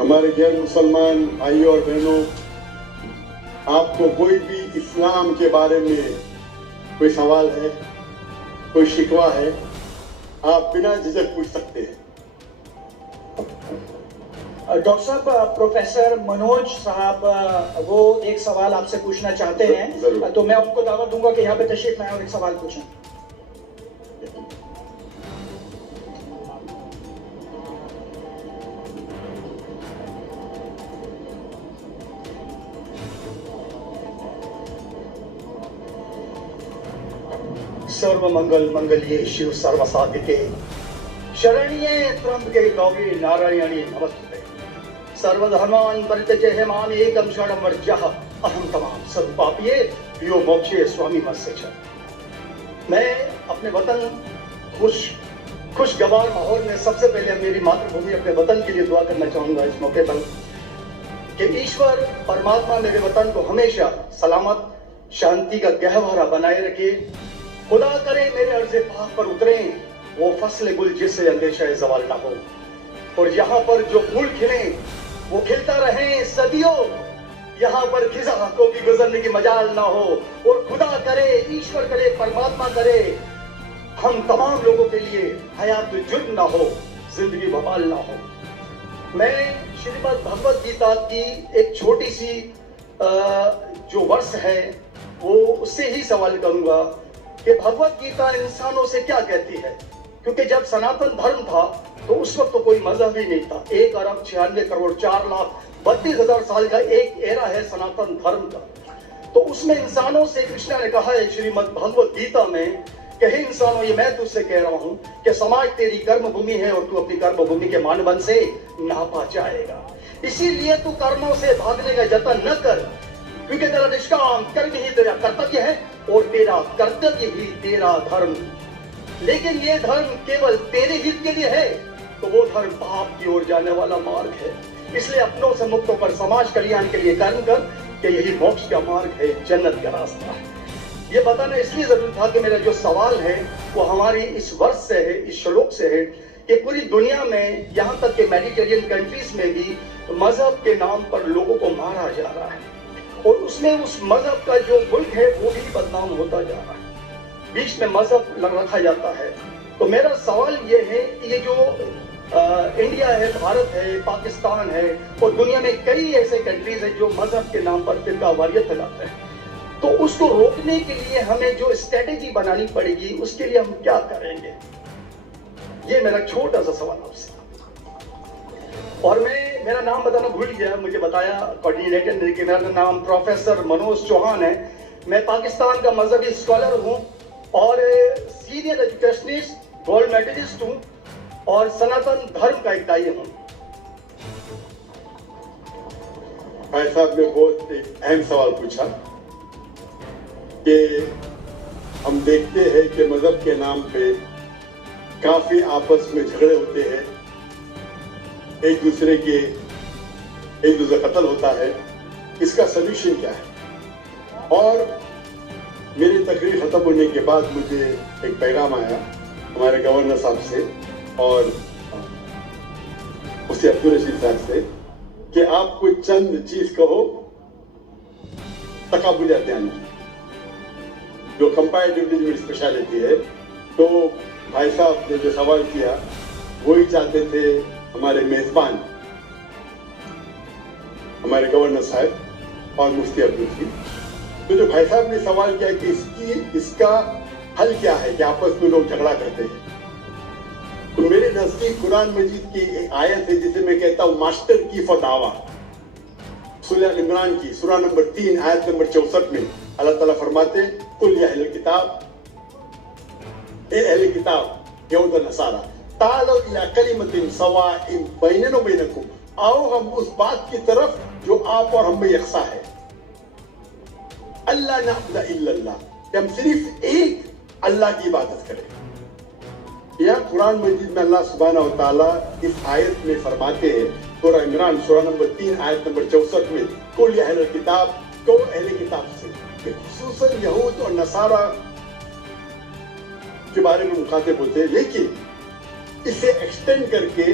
हमारे गैर मुसलमान भाइयों और बहनों, आपको कोई भी इस्लाम के बारे में कोई सवाल है, कोई शिकवा है, आप बिना झिझक पूछ सकते हैं। डॉक्टर साहब, प्रोफेसर मनोज साहब वो एक सवाल आपसे पूछना चाहते हैं, तो मैं आपको दावा दूंगा कि यहाँ पे तशरीफ लाएं और एक सवाल पूछें। सर्व मंगल मंगल्ये शिव सर्व साधिके शरण्ये त्र्यंबके गौरी नारायणी नमस्ते। सर्वधर्मान् परित्यज्य माम् एकं शरणं व्रजः अहं तमाम सर्व पापिये प्रियो मोक्षे स्वामी मत्स्य च। मैं अपने वतन खुशगवार माहौल में सबसे पहले मेरी मातृभूमि अपने वतन के लिए दुआ करना चाहूंगा इस मौके पर कि ईश्वर परमात्मा मेरे वतन को हमेशा सलामत शांति का गहवारा बनाए रखे। खुदा करे मेरे अर्ज़े पाक पर उतरे वो फसले गुल जिससे अंदेशा ज़वाल ना हो, और यहाँ पर जो फूल खिले वो खिलता रहे सदियों, यहाँ पर खिजा को भी गुजरने की मजाल ना हो, और खुदा करे, ईश्वर करे, परमात्मा करे हम तमाम लोगों के लिए हयात जुर्म ना हो, जिंदगी बवाल ना हो। मैं श्रीमद् भगवत गीता की एक छोटी सी जो वर्ष है वो उससे ही सवाल करूंगा कि भगवत गीता इंसानों से क्या कहती है, क्योंकि जब सनातन धर्म था तो उस वक्त तो कोई मजहब ही नहीं था। 1 अरब 96 करोड़ 4,32,000 साल का एक एरा है सनातन धर्म का। तो उसमें इंसानों से कृष्ण ने कहा है श्रीमद् भगवत गीता में कि हे इंसानों, ये मैं तुझसे कह रहा हूँ कि समाज तेरी कर्म भूमि है और तू अपनी कर्म भूमि के मानबन से नापा जाएगा। इसीलिए तू कर्मों से भागने का जतन न कर, क्योंकि तेरा निष्काम कर्म ही तेरा कर्तव्य है और तेरा कर्तव्य ही तेरा धर्म। लेकिन ये धर्म केवल तेरे हित के लिए है तो वो धर्म पाप की ओर जाने वाला मार्ग है। इसलिए अपनों से मुक्त होकर समाज कल्याण के लिए कर्म कर कि यही मोक्ष का मार्ग है, जन्नत का रास्ता है। ये बताना इसलिए जरूरी था कि मेरा जो सवाल है वो हमारी इस वर्ष से है, इस श्लोक से है कि पूरी दुनिया में, यहाँ तक कि मेडिटेरियन कंट्रीज में भी मजहब के नाम पर लोगों को मारा जा रहा है, और उसमें उस मजहब का जो मुल्क है वो भी बदनाम होता जा रहा है, बीच में मजहब रखा जाता है। तो मेरा सवाल ये है कि ये जो इंडिया है, भारत है, पाकिस्तान है और दुनिया में कई ऐसे कंट्रीज हैं जो मजहब के नाम पर फिरका वारियत फैलाते हैं, तो उसको रोकने के लिए हमें जो स्ट्रेटेजी बनानी पड़ेगी उसके लिए हम क्या करेंगे, ये मेरा छोटा सा सवाल आपसे। और मैं मेरा नाम बताना भूल गया, मुझे बताया कोऑर्डिनेटर ने कि मेरा नाम प्रोफेसर मनोज चौहान है। मैं पाकिस्तान का मजहबी स्कॉलर हूँ और सीनियर एजुकेशनिस्ट, गोल्ड मेडलिस्ट हूँ और सनातन धर्म का एक दाई हूँ। भाई साहब ने बहुत एक अहम सवाल पूछा कि हम देखते हैं कि मजहब के नाम पे काफी आपस में झगड़े होते हैं, एक दूसरे कत्ल होता है, इसका सलूशन क्या है? और मेरी तकरीर खत्म होने के बाद मुझे एक पैगाम आया हमारे गवर्नर साहब से और उससे अब्दुल रशीद साहब से कि आप कोई चंद चीज कहो तकाबुल ध्यान की, जो कंपैरेटिव स्पेशलिटी है। तो भाई साहब ने जो सवाल किया वही चाहते थे हमारे मेजबान, हमारे गवर्नर साहब और मुफ्ती अब्दुल रशीद। तो जो भाई साहब ने सवाल किया कि इसका हल क्या है कि आपस में लोग झगड़ा करते हैं, तो मेरे नजदीक कुरान मजीद की एक आयत है जिसे मैं कहता हूँ मास्टर की फॉर दावा, सूरह इमरान की सूरह नंबर 3 आयत नंबर 64 में अल्लाह ताला फरमाते कुल या अहले किताब, ए अहले किताब यहूद व नसारा तालो इला कलिमतिन सवाइन बैनना व बैनकुम, आओ हम उस बात की तरफ जो आप और हम में यकसा है। अल्लाह नअबुद इल्लल्लाह, कि हम सिर्फ एक अल्लाह की इबादत करें। यह कुरान मजीद में अल्लाह सुब्हानहू व तआला इस आयत में फरमाते हैं, सूरह इमरान सूरह नंबर 3 आयत नंबर 64 में कुल या अहले किताब, को अहले किताब से खुसूसन यहूद और नसारा के बारे में मुखातिब होते हैं, लेकिन इसे एक्सटेंड करके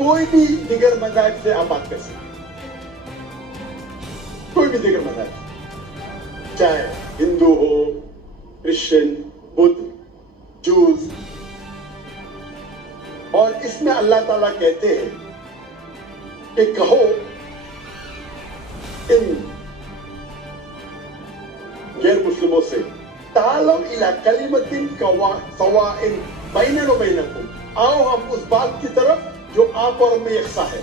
कोई भी दिगर मज़हब से आप बात कर सकते हैं, कोई भी दिगर मज़हब, चाहे हिंदू हो, क्रिश्चियन, बुद्ध, जूस। और इसमें अल्लाह ताला कहते हैं कि कहो इन गैर मुस्लिमों से, तालो इला कलिमतिन सवाइन बैनना व बैनकुम, आओ हम उस बात की तरफ जो आप और हमें यकसा है।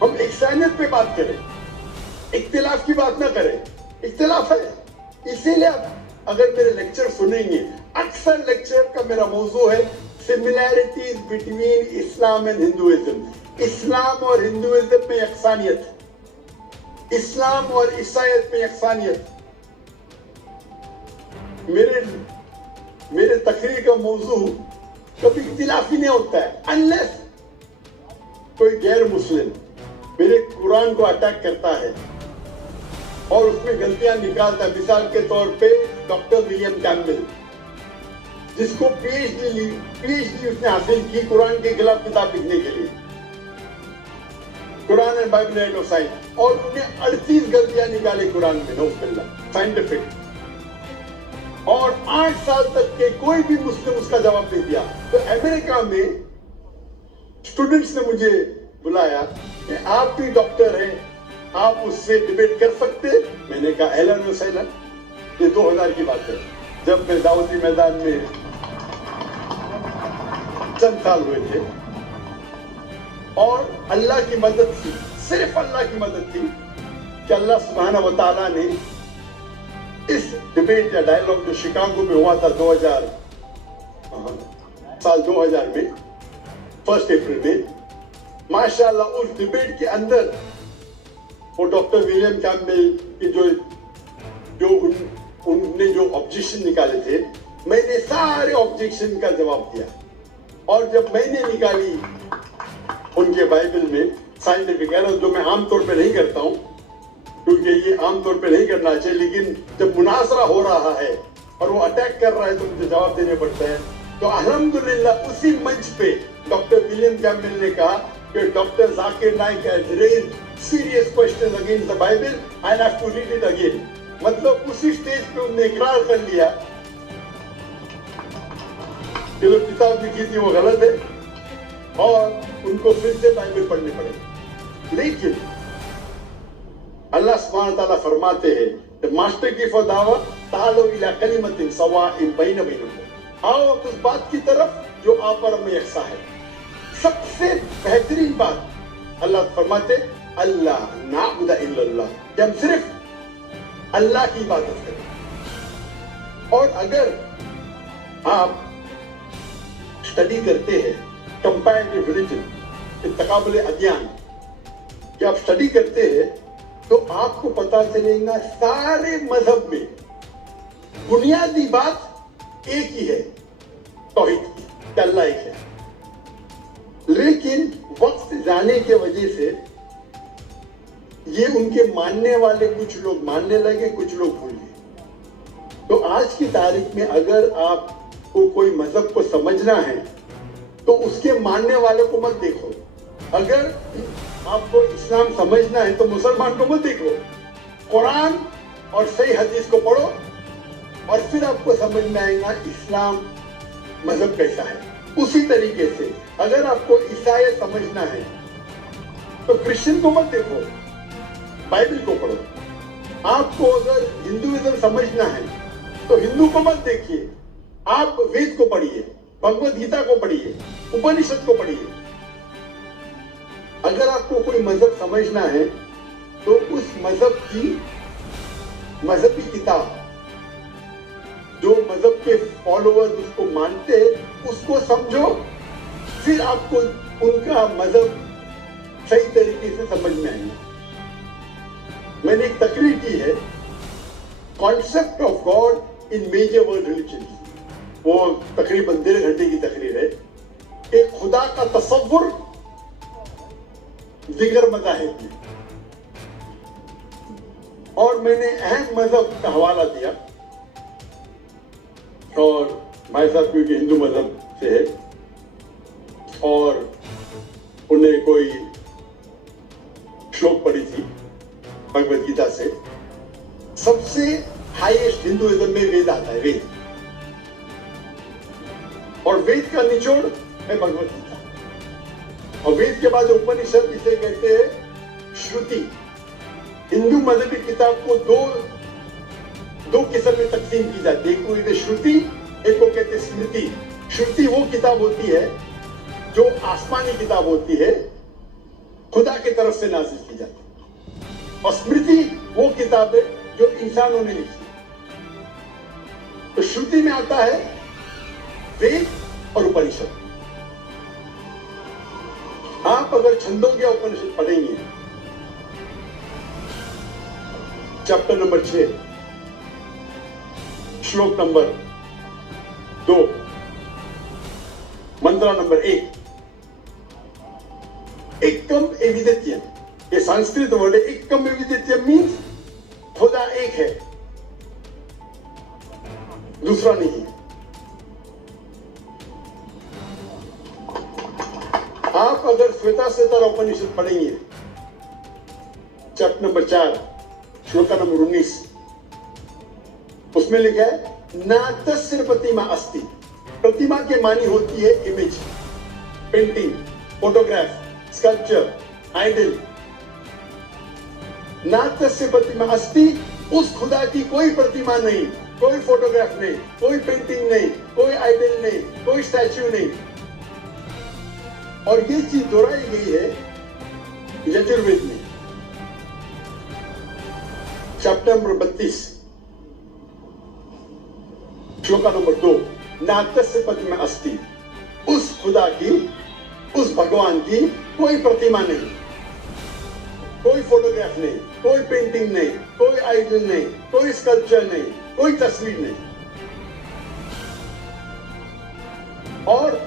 हम इकसानियत पे बात करें, इख्तिलाफ की बात ना करें। इख्तिलाफ है, इसीलिए आप अगर मेरे लेक्चर सुनेंगे, अक्सर लेक्चर का मेरा मौजू है similarities between Islam and Hinduism. इस्लाम और हिंदुइज्म में यकसानियत, इस्लाम और ईसाईयत में यकसानियत। मेरे तकरीर का मौजू कभी इख्तिलाफी नहीं होता है, अनलेस कोई गैर मुस्लिम मेरे कुरान को अटैक करता है और उसमें गलतियां निकालता है। मिसाल के तौर पे डॉक्टर विलियम कैम्पबेल, जिसको पीएचडी उसने हासिल की कुरान के खिलाफ किताब लिखने के लिए, Quran and Bible and science, और उन्होंने 38 गलतियां निकाली कुरान में, नौजुबिल्लाह, साइंटिफिक। और 8 साल तक के कोई भी मुस्लिम उसका जवाब नहीं दिया। तो अमेरिका में स्टूडेंट्स ने मुझे बुलाया कि आप भी डॉक्टर हैं, आप उससे डिबेट कर सकते हैं। मैंने कहा अहलन व सहलन। ये 2000 की बात है, जब मैं दावती मैदान में चंद साल हुए थे। और अल्लाह की मदद थी, सिर्फ अल्लाह की मदद थी कि अल्लाह सुब्हानहू व तआला ने इस डिबेट या डायलॉग जो शिकागो में हुआ था 2000 में 1 अप्रैल में, माशाअल्लाह उस डिबेट के अंदर वो डॉक्टर विलियम कैम्पबेल की उनने जो ऑब्जेक्शन निकाले थे, मैंने सारे ऑब्जेक्शन का जवाब दिया। और जब मैंने निकाली उनके बाइबल में साइंटिफिक एरर, जो मैं आमतौर पे नहीं करता हूं क्योंकि ये आमतौर पे नहीं करना चाहिए, लेकिन जब मुनासरा हो रहा है और वो अटैक कर रहा है तो मुझे जवाब देने पड़ता है। तो अल्हम्दुलिल्लाह उसी मंच पे डॉक्टर विलियम कैम्पबेल ने कहा कि doctor Zakir Naik has raised serious questions against the Bible, I have to read it again. मतलब उसी स्टेज पे उन्होंने इकरार कर लिया कि जो किताब लिखी थी वो गलत है और उनको फिर से बाइबल पढ़ने पड़े। लेकिन अल्लाह सुब्हानहू व तआला फरमाते हैं, द मास्टर की फदावा तालो इला कलिमतिन सवाइन बैना बैनकुम, आओ उस बात की तरफ जो आप और हमें यकसा है। सबसे बेहतरीन बात अल्लाह फरमाते, अल्लाह नाबुदा इल्लल्लाह, कि हम सिर्फ अल्लाह की इबादत करें। और अगर आप स्टडी करते हैं कंपैरेटिव रिलीजन, तकाबुल अध्ययन, कि आप स्टडी करते हैं तो आपको पता चलेगा सारे मजहब में बुनियादी बात एक ही है, तौहीद की, कि अल्लाह एक है। लेकिन वक्त जाने के वजह से ये उनके मानने वाले कुछ लोग मानने लगे, कुछ लोग भूल गए। तो आज की तारीख में अगर आपको कोई मजहब को समझना है तो उसके मानने वाले को मत देखो। अगर आपको इस्लाम समझना है तो मुसलमान को मत देखो, कुरान और सही हदीस को पढ़ो और फिर आपको समझ में आएगा इस्लाम मजहब कैसा है। उसी तरीके से अगर आपको ईसाई समझना है तो क्रिश्चियन को मत देखो, बाइबल को पढ़ो। आपको अगर हिंदुइज्म समझना है तो हिंदू को मत देखिए, आप वेद को पढ़िए, भगवद गीता को पढ़िए, उपनिषद को पढ़िए। अगर आपको कोई मजहब समझना है तो उस मजहब की मजहबी किताब, जो मजहब के फॉलोअर्स उसको मानते हैं, उसको समझो, फिर आपको उनका मजहब सही तरीके से समझ में आएगा। मैंने एक तकरीर की है, concept of God in major world religion, वो तकरीबन 1.5 घंटे की तकरीर है कि खुदा का तसव्वुर दिगर मज़ाहिब में। और मैंने अहम मजहब का हवाला दिया, और भाई साहब क्योंकि हिंदू मजहब से है और उन्हें कोई श्लोक पढ़ी थी भगवत गीता से। सबसे हाईएस्ट हिंदुइज्म में वेद आता है, वेद, और वेद का निचोड़ है भगवत गीता। और वेद के बाद उपनिषद, इसे कहते हैं श्रुति। हिंदू मजहबी किताब को दो किस्म में तकसीम की जाती है, एक को कहते हैं श्रुति, एक को कहते हैं स्मृति। श्रुति वो किताब होती है जो आसमानी किताब होती है, खुदा की तरफ से नाजिल की जाती है, और स्मृति वो किताब है जो इंसानों ने लिखी। तो श्रुति में आता है वेद और उपनिषद। आप अगर छंदोग्य उपनिषद पढ़ेंगे, चैप्टर नंबर 6, श्लोक नंबर 2, मंत्र नंबर 1, एकम एविदित्यम, ये संस्कृत वर्ड है। एकम एविदित्यम मीन्स खुदा एक है, दूसरा नहीं है। आप अगर श्वेताश्वेतर उपनिषद पढ़ेंगे, चैप्टर नंबर 4, श्लोक नंबर 19, उसमें लिखा है ना तस्य प्रतिमा अस्ति। प्रतिमा के मानी होती है image, painting, photograph, sculpture, idol. ना तस्य प्रतिमा अस्ति, उस खुदा की कोई प्रतिमा नहीं, कोई फोटोग्राफ नहीं, कोई पेंटिंग नहीं, कोई आइडल नहीं, कोई स्टैच्यू नहीं। और ये चीज दोहराई गई है यजुर्वेद में, चैप्टर नंबर 32, श्लोक नंबर 2, नातस्य प्रतिमा अस्ति। उस खुदा की, उस भगवान की कोई प्रतिमा नहीं, कोई फोटोग्राफ नहीं, कोई पेंटिंग नहीं, कोई आइडल नहीं, कोई स्कल्पचर नहीं, कोई तस्वीर नहीं। और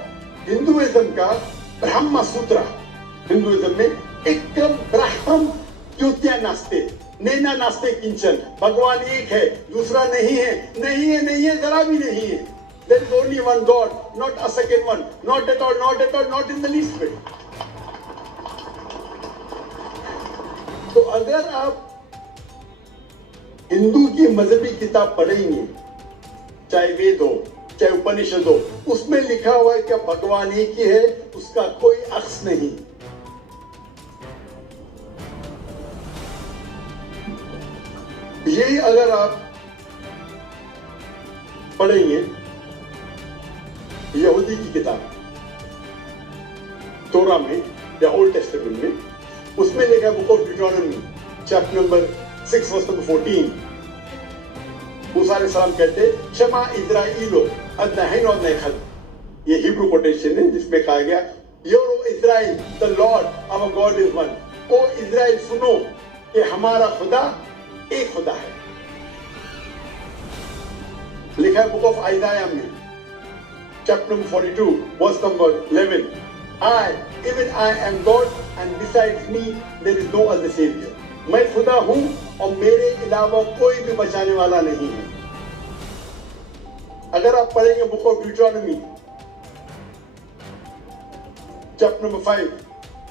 हिंदुइज्म का ब्रह्म सूत्र, हिंदुइज्म में एकम ब्रह्मम द्वितीया नास्ते, नैना नास्ते किंचन। भगवान एक है, दूसरा नहीं है, नहीं है, नहीं है, जरा भी नहीं है। There is only one God, not a second one, not at all, not at all, not in the least bit. तो अगर आप हिंदू की मजहबी किताब पढ़ेंगे, चाहे वेद हो, चाहे उपनिषद हो, उसमें लिखा हुआ है कि भगवान एक ही है, उसका कोई अक्स नहीं। यही अगर आप पढ़ेंगे यहूदी की किताब तोरा में या ओल्ड टेस्टामेंट में, उसमें लिखा book of Deuteronomy, chapter number 6 verse number 14, मूसा अलैहि सलाम कहते शमा इज़राइलो अदनहन और नखल। ये हिब्रू कोटेशन है जिसमें कहा गया your O Israel the Lord our God is one. O Israel सुनो कि हमारा खुदा एक खुदा है। लिखा है बुक ऑफ आइजाया में, chapter number 42, verse number 11, even I am God and besides me there is no other savior. मैं खुदा हूं और मेरे अलावा कोई भी बचाने वाला नहीं है। अगर आप पढ़ेंगे book of ड्यूटोनॉमी, chapter number 5,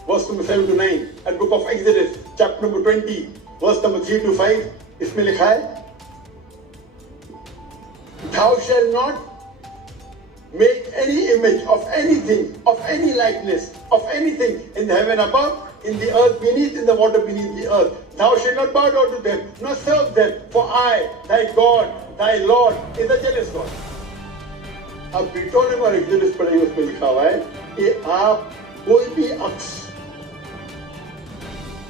verse number 7 to 9, and book of Exodus, chapter number 20, verse number 3 to 5, इसमें लिखा है thou shall not make any image of anything, of any likeness, of anything in the heaven above, in the earth beneath, in the water beneath the earth. Thou shalt not bow down to them, nor serve them, for I, thy God, thy Lord, is a jealous God. अब ड्यूटोनॉमी और exodus पढ़ेंगे, उसमें लिखा हुआ है कि आप कोई भी अक्स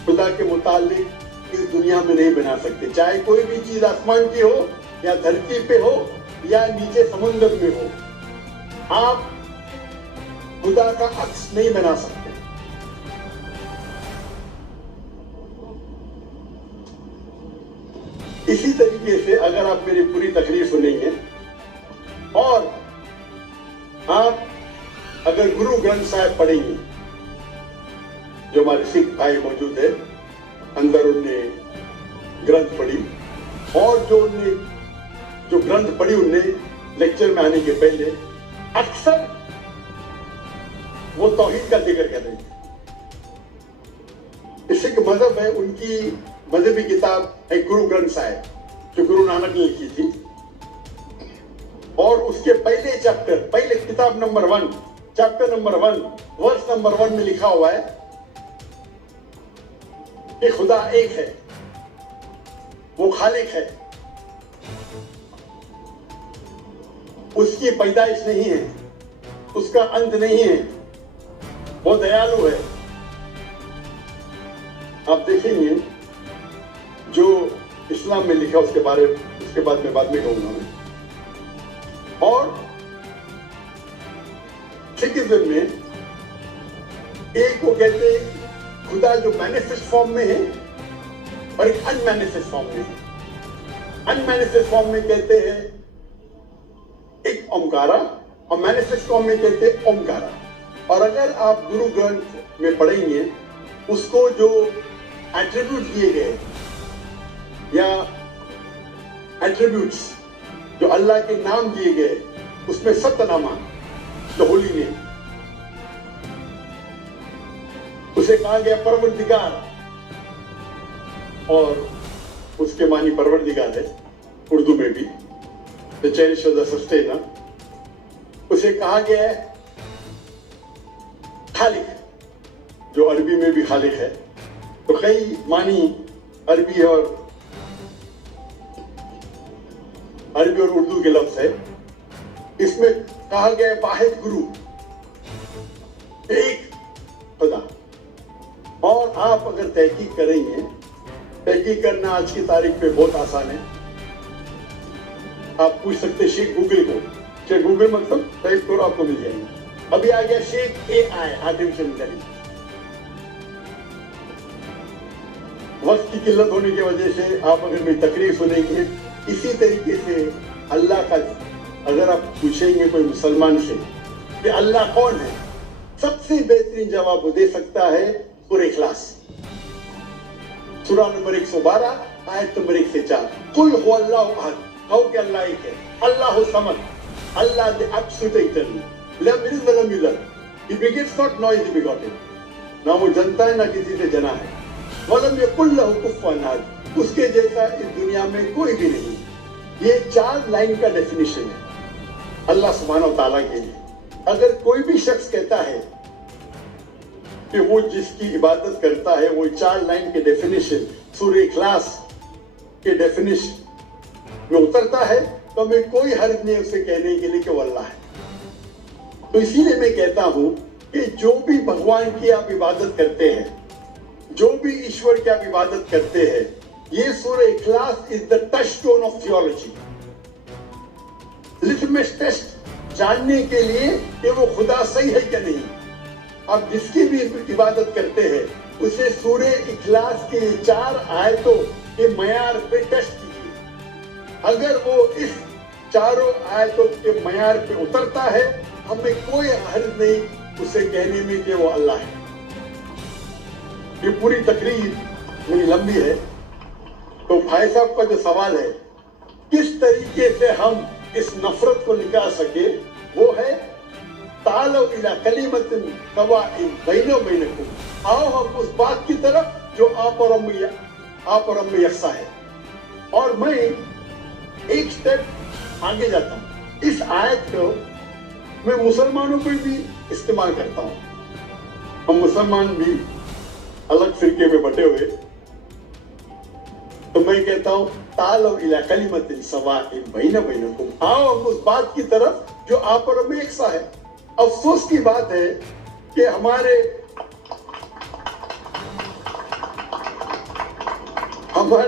खुदा के मुतालिक इस दुनिया में नहीं बना सकते, चाहे कोई भी चीज आसमान की हो या धरती पे हो या नीचे समुद्र में हो। आप खुदा का अक्स नहीं बना सकते। इसी तरीके से अगर आप मेरी पूरी तकरीर सुनेंगे और आप अगर गुरु ग्रंथ साहिब पढ़ेंगे, जो हमारे सिख भाई मौजूद है, अंदर उनने ग्रंथ पढ़ी, और जो ग्रंथ पढ़ी उनने लेक्चर में आने के पहले अक्सर वो तौहीद का जिक्र कर रहे थे। सिख मजहब है, उनकी मजहबी किताब है गुरु ग्रंथ साहिब, जो गुरु नानक ने लिखी थी। और उसके पहले चैप्टर, पहले किताब number 1, chapter number 1, verse number 1 में लिखा हुआ है कि खुदा एक है, वो खालिक है, उसकी पैदाइश नहीं है, उसका अंत नहीं है, वो दयालु है। आप देखेंगे जो इस्लाम में लिखा उसके बाद में कहूंगा मैं। और सिखिज्म में एक को कहते हैं खुदा जो मैनिफेस्ट फॉर्म में है और एक अनमैनिफेस्ट फॉर्म में है। अनमैनिफेस्ट फॉर्म में कहते हैं एक ओमकारा और मैनिफेस्ट फॉर्म में कहते हैं ओमकारा। और अगर आप गुरु ग्रंथ में पढ़ेंगे उसको जो एट्रीब्यूट दिए गए या एट्रीब्यूट्स जो अल्लाह के नाम दिए गए, उसमें सतनामा जो होली ने, उसे कहा गया परवरदिगार, और उसके मानी परवरदिगार है उर्दू में भी, द चेरिशर द सस्टेनर। उसे कहा गया है खालिक, जो अरबी में भी खालिक है। तो कई मानी अरबी और उर्दू के लफ्ज है। इसमें कहा गया वाहिद गुरु, एक खुदा। और आप अगर तहकीक करेंगे, तहकीक करना आज की तारीख पे बहुत आसान है। आप पूछ सकते शेख गूगल को, शेख गूगल मतलब टाइप करो आपको मिल जाएगा। अभी आ गया शेख AI, आर्टिफिशियल इंटेलिजेंस। वक्त की किल्लत होने की वजह से आप अगर मेरी तकरीर सुनेंगे, इसी तरीके से अल्लाह का अगर आप पूछेंगे कोई मुसलमान से कि अल्लाह कौन है, सबसे बेहतरीन जवाब वो दे सकता है सूरह इखलास, सूरह नंबर 112, आयत नंबर 1 से 4। कुल हु अल्लाहु अहद, कहो कि अल्लाह एक है, अल्लाहु समद, अल्लाह द एब्सोल्यूट इटर्नल, लम यलिद व लम यूलद, he begets not nor is begotten, ना वो जनता है ना किसी से जना है, वलम यकुल लहु कुफुवन अहद, उसके जैसा इस दुनिया में कोई भी नहीं। ये 4 लाइन का डेफिनेशन है अल्लाह सुब्हानहू व तआला के लिए। अगर कोई भी शख्स कहता है कि वो जिसकी इबादत करता है वो 4 लाइन के डेफिनेशन सूरह इखलास के डेफिनेशन में उतरता है, तो हमें कोई हर्ज नहीं उसे कहने के लिए कि वो अल्लाह है। तो इसीलिए मैं कहता हूं कि जो भी भगवान की आप इबादत करते हैं, जो भी ईश्वर की आप इबादत करते हैं, ये सूरह इखलास is the touchstone of theology, litmus test जानने के लिए कि वो खुदा सही है क्या नहीं। आप जिसकी भी इबादत करते हैं उसे सूरह इखलास के 4 आयतों के मयार पे टेस्ट कीजिए। अगर वो इस 4 आयतों के मयार पे उतरता है, हमें कोई हर्ज नहीं उसे कहने में कि वो अल्लाह है। ये पूरी तकरीर मेरी लंबी है, तो भाई साहब का जो सवाल है किस तरीके से हम इस नफरत को निकाल सके, वो है तालो इला कलिमतिन सवाइन बैना व बैनकुम, आओ हम उस बात की तरफ जो आप और हम में यकसा है। और मैं एक स्टेप आगे जाता हूँ। इस आयत को मैं मुसलमानों पर भी इस्तेमाल करता हूँ। हम मुसलमान भी अलग फिरके में बटे हुए, तो मैं कहता हूँ तालो इला कलिमतिन सवाइन बैना व बैनकुम, आओ हम उस बात की तरफ जो आप और हम में यकसा है। अफसोस की बात है कि हमारे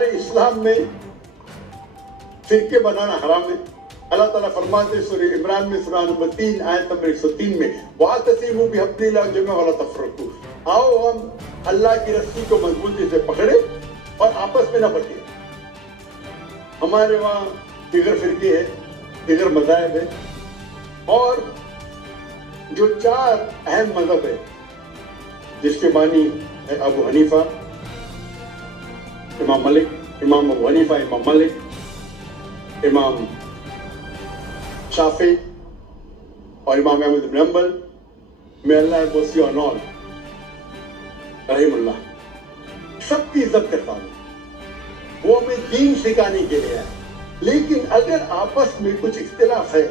इस्लाम में फिरके बनाना हराम है। अल्लाह ताला फरमाते सूरह इमरान में सूरह नंबर 3 आयत नंबर 103 में, वातसिमू बिहब्लिल्लाहि जमीअन वला तफरकू, आओ हम अल्लाह की रस्सी को मजबूती से पकड़े और आपस में न बटे। हमारे वहाँ दिगर फिरके है, दिगर मज़ाहिब है, और जो 4 अहम मजहब है जिसके बानी है अबू हनीफा, इमाम अबू हनीफा, इमाम मलिक, इमाम शाफी और इमाम अहमद इब्न हंबल, may Allah have mercy on all, रहमहुल्लाह। सबकी इज्जत करता हूँ, वो हमें दीन सिखाने के लिए है। लेकिन अगर आपस में कुछ इख्तिलाफ है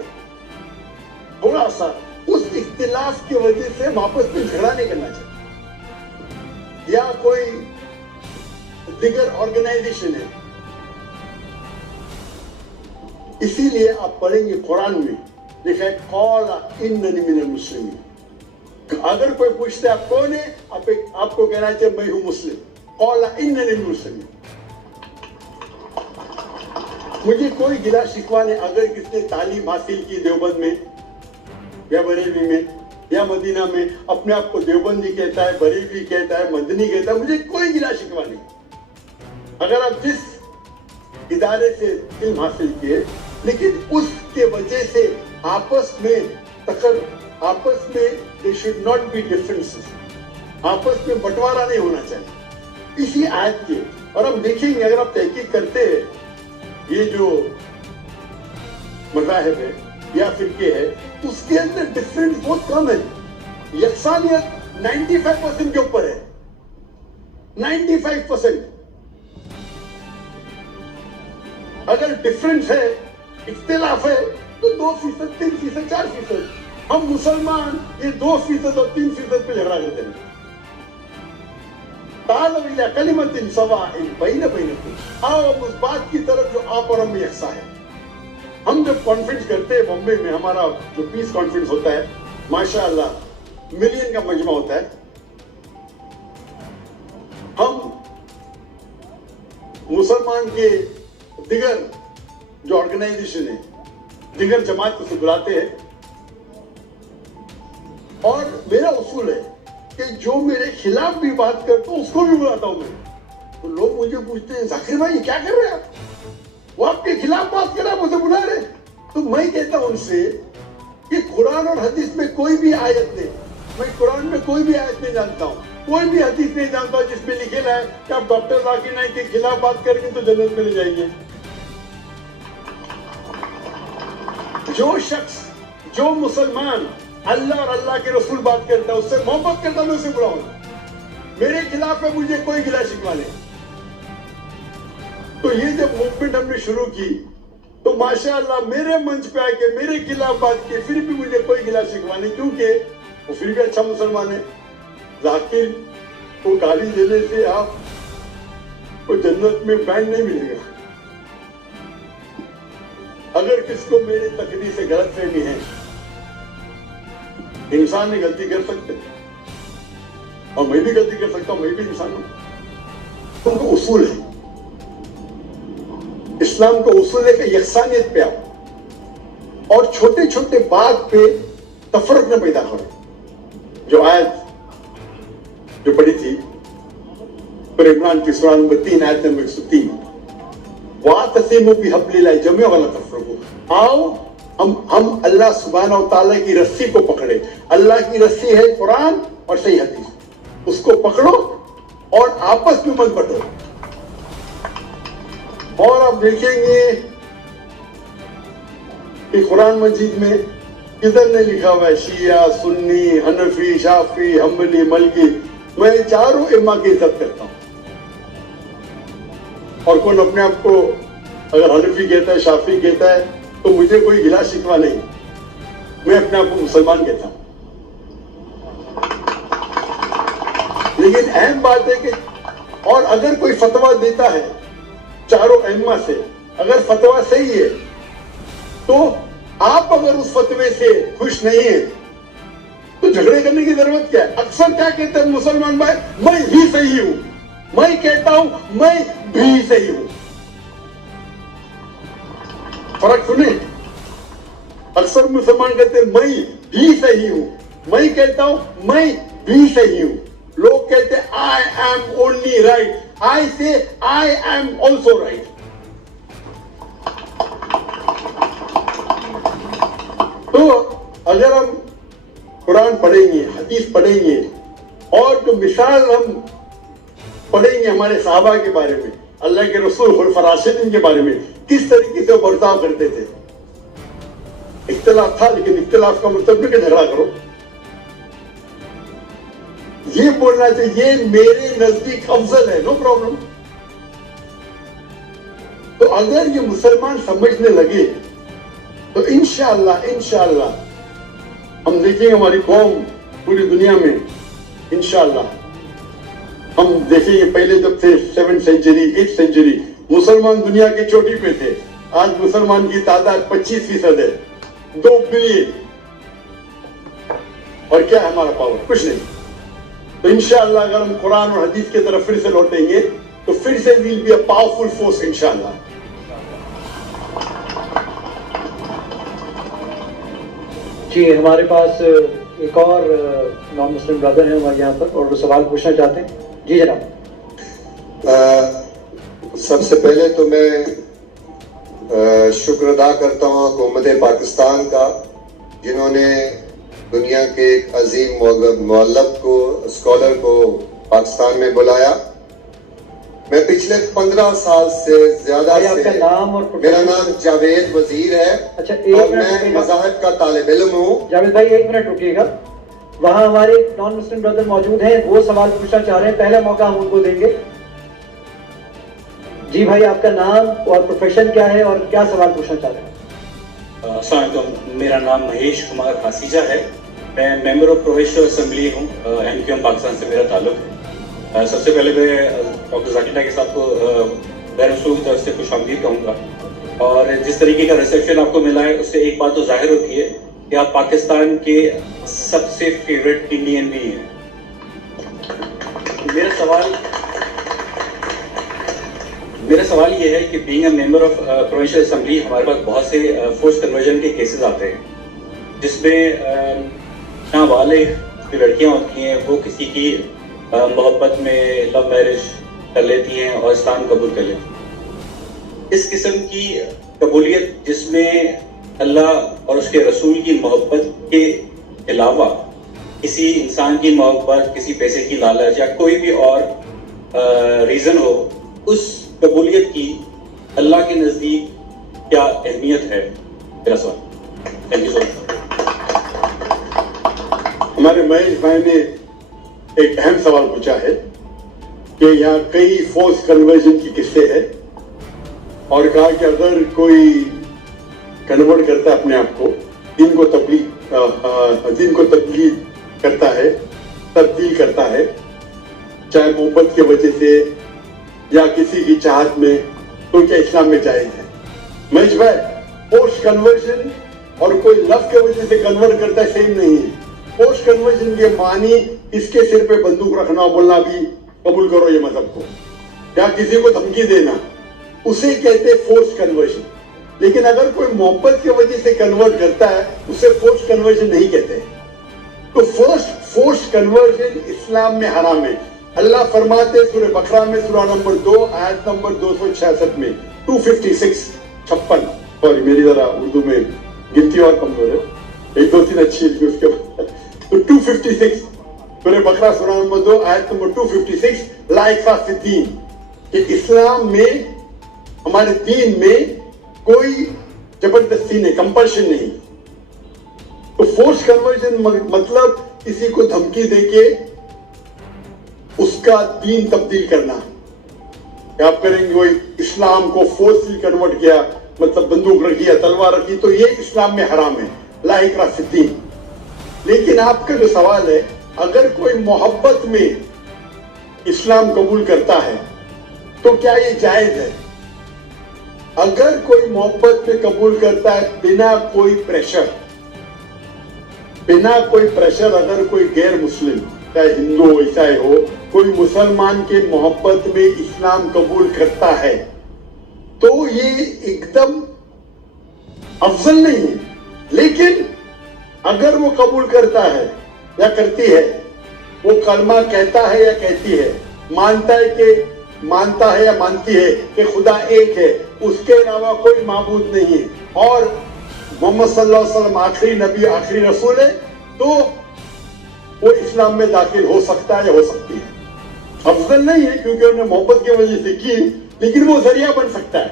थोड़ा सा, उस इख्तिलाफ की वजह से हम आपस में झगड़ा नहीं करना चाहिए। या कोई दिगर ऑर्गेनाइजेशन है, इसीलिए आप पढ़ेंगे कुरान में लिखा है कौल इन्ननी मिनल मुस्लिमीन। अगर कोई पूछता है आप कौन है, आपको कहना चाहिए मैं हूं मुस्लिम। कौल इन्ननी मिनल मुस्लिमीन। मुझे कोई गिला शिकवा नहीं अगर किसने तालीम हासिल की देवबंद में या बरेली में या मदीना में, अपने आप को देवबंदी कहता है, बरेली कहता है, मदनी कहता है, मुझे कोई गिला शिकवा नहीं। अगर आप जिस इदारे से इल्म हासिल किए, लेकिन उसके वजह से आपस में they should not be differences, आपस में बंटवारा नहीं होना चाहिए इसी आयत के। और हम देखेंगे अगर आप तहकीक करते हैं, ये जो मज़ाहिब है या फिरके है, उसके अंदर डिफरेंस बहुत कम है। यकसानियत 95% के ऊपर है, 95%। अगर डिफरेंस है, इख्तिलाफ है, तो 2%, 3%, 4%। हम मुसलमान ये 2% और 3% पे झगड़ा करते हैं। तालव इला कलिमतिन सवाइन बैन बैनकुम, आओ अब उस बात की तरफ जो आप और हम में यकसा है। हम जब कॉन्फ्रेंस करते हैं बॉम्बे में, हमारा जो पीस कॉन्फ्रेंस होता है, माशाअल्लाह मिलियन का मजमा होता है। हम मुसलमान के दिगर जो ऑर्गेनाइजेशन है, दिगर जमात को बुलाते हैं, और मेरा उसूल है कि जो मेरे खिलाफ भी बात करता हूं उसको भी बुलाता हूं मैं। तो लोग मुझे पूछते हैं जाकिर भाई क्या कर रहे हैं आप, वो आपके खिलाफ बात कर रहा है, मुझे बुला रहे। तो मैं कहता हूं उनसे कि कुरान और हदीस में कोई भी आयत नहीं, मैं कुरान में कोई भी आयत नहीं जानता हूं, कोई भी हदीस नहीं जानता जिसमें लिखेला है कि आप डॉक्टर जाकिर नाइक के खिलाफ बात करेंगे तो जन्नत में ले जाएंगे। जो शख्स, जो मुसलमान अल्लाह और अल्लाह के रसूल बात करता है, उससे मोहब्बत करता है, मैं उसे बुलाऊंगा। मेरे खिलाफ है, मुझे कोई गिला शिकवा नहीं। तो ये जब मूवमेंट हमने शुरू की तो माशाअल्लाह मेरे मंच पे आके मेरे खिलाफ बात की, फिर भी मुझे कोई गिला शिकवा नहीं, क्योंकि वो फिर भी अच्छा मुसलमान है। जाकिर को गाली देने से आपको जन्नत में बैन नहीं मिलेगा। अगर किसको मेरे तकरीर से गलत फहमी है, इंसान ने गलती कर सकते और मैं भी गलती कर सकता हूं, मैं भी इंसान हूं। उनको उसूल है, इस्लाम का उसूल है कि यकसानियत पे आओ और छोटे छोटे बात पे तफरक न पैदा करो। जो आयत जो पढ़ी थी पर इमरान की सूरह नंबर 3 आयत नंबर 103, वातसिमु बिहब्लिल्लाहि जमीअन वला तफरकू। आओ हम अल्लाह सुब्हानहू व तआला की रस्सी को पकड़े। अल्लाह की रस्सी है कुरान और सही हदीस, उसको पकड़ो और आपस में मत बंटो। और आप देखेंगे कि कुरान मजीद में किधर ने लिखा हुआ है शिया, सुन्नी, हनफी, शाफी, हम्बली, मलकी। मैं चारों इमा की इज्जत करता हूं। और कौन अपने आप को अगर हनफी कहता है, शाफी कहता है, तो मुझे कोई गिला शिकवा नहीं, मैं अपने आप को मुसलमान कहता हूं। लेकिन अहम बात है कि और अगर कोई फतवा देता है चारों अइम्मा से, अगर फतवा सही है, तो आप अगर उस फतवे से खुश नहीं है तो झगड़े करने की जरूरत क्या है। अक्सर क्या कहते हैं मुसलमान भाई, मैं ही सही हूं, मैं कहता हूं मैं भी सही हूं। फर्क सुने, अक्सर मुसलमान कहते हैं मैं भी सही हूं, मैं कहता हूं मैं भी सही हूं। लोग कहते हैं आई एम ओनली राइट, आई से आई एम ऑल्सो राइट। तो अगर हम कुरान पढ़ेंगे, हदीस पढ़ेंगे और जो मिसाल हम पढ़ेंगे हमारे साहबा के बारे में, अल्लाह के रसूल खुलफा राशिदीन के बारे में, किस तरीके से बर्ताव करते थे। इख्तिलाफ था, लेकिन इख्तिलाफ का मतलब नहीं कि झगड़ा करो। یہ بولنا چاہیے یہ میرے نزدیک افضل ہے, نو پرابلم. تو اگر یہ مسلمان سمجھنے لگے تو انشاءاللہ ہم دیکھیں گے ہماری قوم پوری دنیا میں انشاءاللہ ہم دیکھیں گے. پہلے جب تھے 7th سینچری 8th سینچری مسلمان دنیا کی چوٹی پہ تھے, آج مسلمان کی تعداد 25% ہے, 2 بلین. اور کیا ہے ہمارا پاور؟ کچھ نہیں. تو انشاءاللہ اگر ہم قرآن اور حدیث کی طرف پھر سے لوٹیں گے تو پھر سے we'll be a powerful force انشاءاللہ. جی ہمارے پاس ایک اور نان مسلم برادر ہیں ہمارے یہاں پر اور وہ سوال پوچھنا چاہتے ہیں. جی جناب. سب سے پہلے تو میں شکر ادا کرتا ہوں حکومت پاکستان کا, جنہوں نے دنیا کے ایک عظیم مؤلف کو, اسکالر کو پاکستان میں بلایا. میں پچھلے 15 سال سے زیادہ آپ کا نام اور میرا نام جاوید وزیر ہے. اچھا اور میں مذاہب کا طالب علم ہوں. جاوید بھائی 1 منٹ رکیے گا. وہاں ہمارے نان مسلم برادر موجود ہیں, وہ سوال پوچھنا چاہ رہے ہیں, پہلا موقع ہم ان کو دیں گے. جی بھائی آپ کا نام اور پروفیشن کیا ہے اور کیا سوال پوچھنا چاہ رہے ہیں؟ السلام علیکم, میرا نام مہیش کمار خاسیجہ ہے. میں ممبر آف پروونشل اسمبلی ہوں, MQM پاکستان سے میرا تعلق ہے. سب سے پہلے میں ڈاکٹر ذاکر نائک صاحب کو غیر رسول کی طرف سے خوش آمدید کہوں گا. اور جس طریقے کا ریسیپشن آپ کو ملا ہے اس سے ایک بات تو ظاہر ہوتی ہے کہ آپ پاکستان کے سب سے فیوریٹ انڈین بھی ہیں. میرا سوال یہ ہے کہ being a member of provincial assembly ہمارے پاس بہت سے فورس کنورژن کے کیسز آتے ہیں جس میں نابالغ جو لڑکیاں ہوتی ہیں وہ کسی کی محبت میں لو میرج کر لیتی ہیں اور اسلام قبول کر لیتی ہیں. اس قسم کی قبولیت جس میں اللہ اور اس کے رسول کی محبت کے علاوہ کسی انسان کی محبت, کسی پیسے کی لالچ یا کوئی بھی اور ریزن ہو, اس قبولیت کی اللہ کے نزدیک کیا اہمیت ہے؟ میرا سوال. تھینک یو سو مچ. ہمارے مہیش بھائی نے ایک اہم سوال پوچھا ہے کہ یہاں کئی فورس کنورژن کی قصے ہیں اور کہا کہ اگر کوئی کنورٹ کرتا ہے اپنے آپ کو, دین کو تبدیل کرتا ہے, تبدیل کرتا ہے, چاہے محبت کی وجہ سے یا کسی کی چاہت میں, تو کیا اسلام میں جائز ہے؟ مہیش بھائی, پوسٹ کنورژن اور کوئی لو کی وجہ سے کنورٹ کرتا ہے سیم نہیں ہے. پوسٹ کنورژن کے معنی اس کے سر پہ بندوق رکھنا, بولنا بھی قبول کرو یہ مذہب کو, یا کسی کو دھمکی دینا, اسے کہتے فورس کنورژن. لیکن اگر کوئی محبت کی وجہ سے کنورٹ کرتا ہے اسے فورس کنورژن نہیں کہتے. تو فورس کنورژن اسلام میں حرام ہے. اللہ فرماتے سورہ بقرہ میں سورہ نمبر 2 آیت نمبر 266 میں 256 سوری میری ذرا اردو میں گنتی اور کمزور ہے, 1-2-3 اچھی ہے اس کے بعد. تو 256 سورہ بقرہ سورہ نمبر 2 آیت نمبر 256 لا اکراہ فی الدین, کہ اسلام میں ہمارے دین میں کوئی زبردستی نہیں, کمپلشن نہیں. تو فورس کنورژن مطلب کسی کو دھمکی دے کے اس کا دین تبدیل کرنا. آپ کریں گے وہی اسلام کو فورسلی کنورٹ کیا, مطلب بندوق رکھی یا تلوار رکھی, تو یہ اسلام میں حرام ہے, لا اکراہ فی الدین. لیکن آپ کا جو سوال ہے, اگر کوئی محبت میں اسلام قبول کرتا ہے تو کیا یہ جائز ہے؟ اگر کوئی محبت میں قبول کرتا ہے بنا کوئی پریشر, اگر کوئی غیر مسلم چاہے ہندو ہو عیسائی ہو, کوئی مسلمان کے محبت میں اسلام قبول کرتا ہے تو یہ ایک دم افضل نہیں ہے. لیکن اگر وہ قبول کرتا ہے یا کرتی ہے, وہ کلمہ کہتا ہے یا کہتی ہے, مانتا ہے یا مانتی ہے کہ خدا ایک ہے, اس کے علاوہ کوئی معبود نہیں ہے, اور محمد صلی اللہ علیہ وسلم آخری نبی آخری رسول ہے, تو وہ اسلام میں داخل ہو سکتا ہے یا ہو سکتی ہے. افضل نہیں ہے کیونکہ انہوں نے محبت کی وجہ سے کی, لیکن وہ ذریعہ بن سکتا ہے.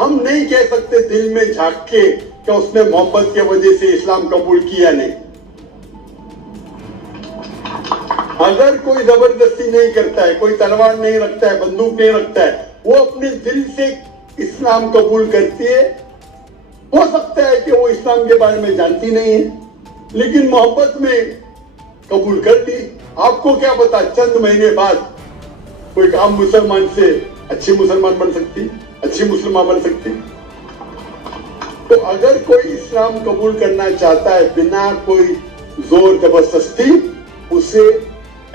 ہم نہیں کہہ سکتے دل میں جھانک کے کہ اس نے محبت کی وجہ سے اسلام قبول کیا نہیں. अगर कोई जबरदस्ती नहीं करता है, कोई तलवार नहीं रखता है, बंदूक नहीं रखता है, वो अपने दिल से इस्लाम कबूल करती है, हो सकता है कि वो इस्लाम के बारे में जानती नहीं है, लेकिन मोहब्बत में कबूल कर ली। आपको क्या पता चंद महीने बाद कोई आम मुसलमान से अच्छी मुसलमान बन सकती, अच्छी मुसलमान बन सकती। तो अगर कोई इस्लाम कबूल करना चाहता है बिना कोई जोर जबरदस्ती, उसे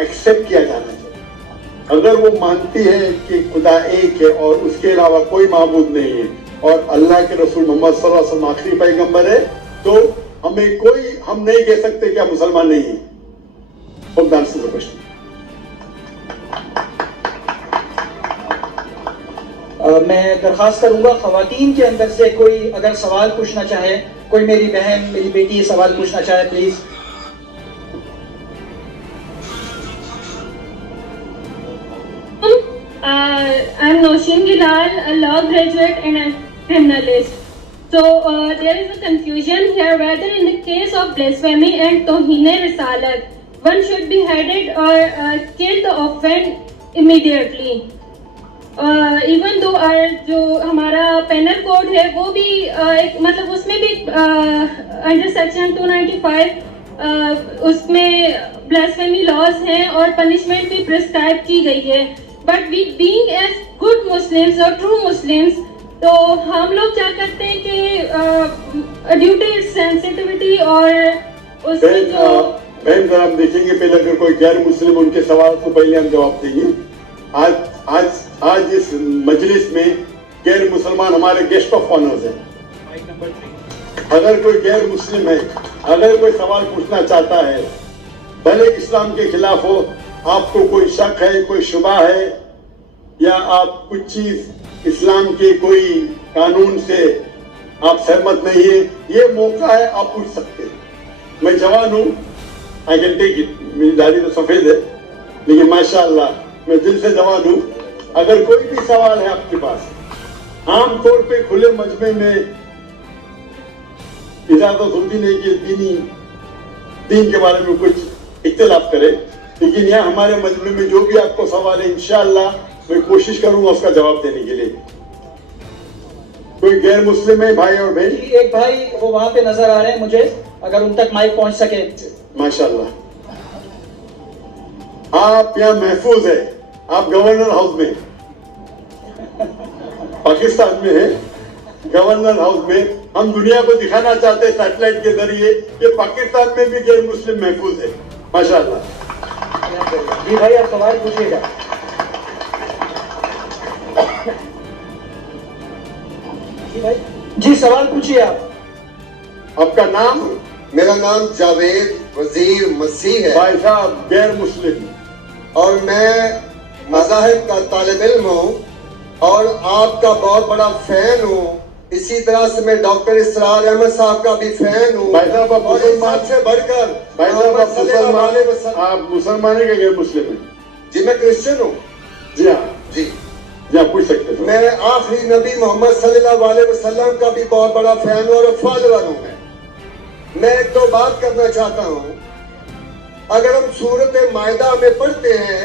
एक्सेप्ट किया जाना चाहिए। अगर वो मानती है कि खुदा एक है और उसके अलावा कोई माबूद नहीं है और अल्लाह के रसूल मोहम्मद सल्लल्लाहु अलैहि वसल्लम आखिरी पैगंबर है, तो हम नहीं कह सकते कि आप मुसलमान नहीं है। Hope that answers the question. मैं दरखास्त करूंगा खवातीन के अंदर से कोई अगर सवाल पूछना चाहे, कोई मेरी बहन, मेरी बेटी सवाल पूछना चाहे, please. I'm Nosheen Gilal, a law graduate and a criminalist. So there is a confusion here whether in the case of blasphemy and Tohine Risalat, one should be beheaded or kill the offender immediately. Even though जो हमारा panel code है वो भी मतलब उसमें भी under section 295 उसमें blasphemy laws हैं और पनिशमेंट भी प्रिस्क्राइब की गई है। But we being as good Muslims और ट्रू मुस्लिम्स, तो हम लोग क्या करते हैं कि ड्यू टू सेंसिटिविटी और उसकी जो बहन जरा हम देखेंगे पहले, अगर कोई गैर मुस्लिम उनके सवाल को पहले हम जवाब देंगे। आज इस मजलिस में गैर मुसलमान हमारे गेस्ट ऑफ ऑनर्स हैं। अगर कोई गैर मुस्लिम है, अगर कोई सवाल पूछना चाहता है, भले इस्लाम के खिलाफ हो, आपको कोई शक है, कोई शुबा है, या आप कुछ चीज इस्लाम के कोई कानून से आप सहमत नहीं है, ये मौका है, आप पूछ सकते हैं। मैं जवान हूँ, आई कैन टेक इट, मेरी दाढ़ी तो सफेद है, लेकिन माशाअल्लाह मैं दिल से जवान हूँ। अगर कोई भी सवाल है आपके पास, आम तौर पे खुले मजमे में इजाजत होती नहीं कि दीन के बारे में कुछ इख्तिलाफ करे, लेकिन यहाँ हमारे मजमे में जो भी आपको सवाल है इंशाअल्लाह मैं कोशिश करूंगा उसका जवाब देने के लिए। कोई गैर मुस्लिम है भाई और बहन? एक भाई वो वहां पे नजर आ रहे हैं मुझे, अगर उन तक माइक पहुंच सके। माशाअल्लाह, आप यहाँ महफूज है, आप गवर्नर हाउस में, पाकिस्तान में है, गवर्नर हाउस में। हम दुनिया को दिखाना चाहते हैं सैटेलाइट के जरिए कि पाकिस्तान में भी गैर मुस्लिम महफूज है। माशाअल्लाह। जी भाई, आप सवाल पूछिएगा। जी सवाल पूछिए आप। आपका नाम? मेरा नाम जावेद वजीर मसीह है। भाई साहब गैर मुस्लिम, और मैं मज़ाहिब का तालिब इल्म हूँ और आपका बहुत बड़ा फैन हूँ। इसी तरह से मैं डॉक्टर इसरार अहमद साहब का भी फैन हूँ। भाई साहब आप मुसलमान से बढ़कर भाई साहब आप मुसलमान है कि गैर मुस्लिम है? जी मैं क्रिश्चियन हूँ। जी हाँ जी आप पूछ सकते हैं। मैं आखिरी नबी मोहम्मद सल्लल्लाहु अलैहि वसल्लम का भी बहुत बड़ा फैन और फॉलोअर हूँ। मैं एक तो बात करना चाहता हूँ, अगर हम सूरत मायदा में पढ़ते हैं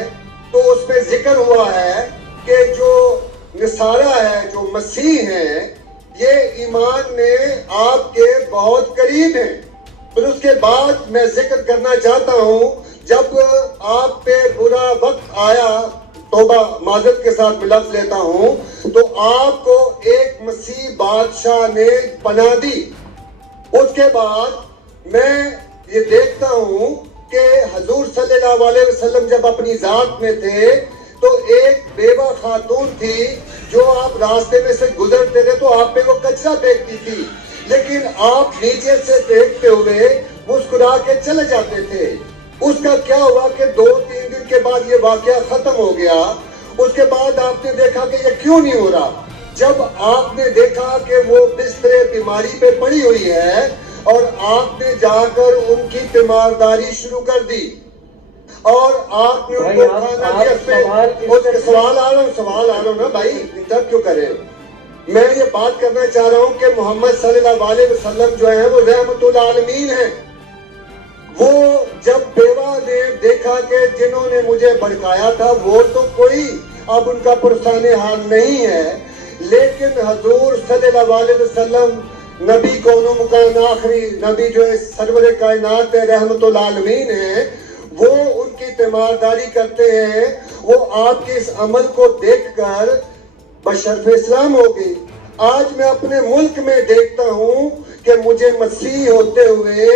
तो उसमें जिक्र हुआ है कि जो नसारा है, जो मसीह हैं, ये ईमान में आपके बहुत करीब हैं। फिर उसके बाद मैं जिक्र करना चाहता हूँ, जब आप पे बुरा वक्त आया, तौबा माजरत के साथ लफ्ज लेता हूँ, तो आपको एक मसीह बादशाह ने पनाह दी। उसके बाद मैं ये देखता हूँ कि हजूर सल्लल्लाहु अलैहि वसल्लम जब अपनी जात में थे तो एक बेवा खातून थी जो आप रास्ते में से गुजरते थे तो आप पे वो कचरा फेंकती थी, लेकिन आप नीचे से देखते हुए मुस्कुरा के चले जाते थे। उसका क्या हुआ कि 2-3 दिन के बाद ये वाकया खत्म हो गया। उसके बाद आपने देखा कि ये क्यों नहीं हो रहा। जब आपने देखा कि वो बिस्तरे बीमारी पे पड़ी हुई है और आपने जाकर उनकी तीमारदारी शुरू कर दी और आपने उनको खाना दिया। सवाल आ रहा हूँ ना भाई, इंतजार क्यों कर रहे हो? मैं ये बात करना चाह रहा हूँ कि मोहम्मद सल्लल्लाहु अलैहि वसल्लम जो है वो रहमतुल आलमीन है। वो जब बेवा ने देखा دیکھا کہ جنہوں نے مجھے بھڑکایا تھا وہ تو کوئی اب ان کا پرسان حال نہیں ہے، لیکن حضور صلی اللہ علیہ وسلم نبی کون و مکان آخری نبی جو ہے سرور کائنات رحمت العالمین ہے، وہ ان کی تیمارداری کرتے ہیں. وہ آپ کے اس عمل کو دیکھ کر بشرف اسلام ہو گئی. آج میں اپنے ملک میں دیکھتا ہوں کہ مجھے مسیح ہوتے ہوئے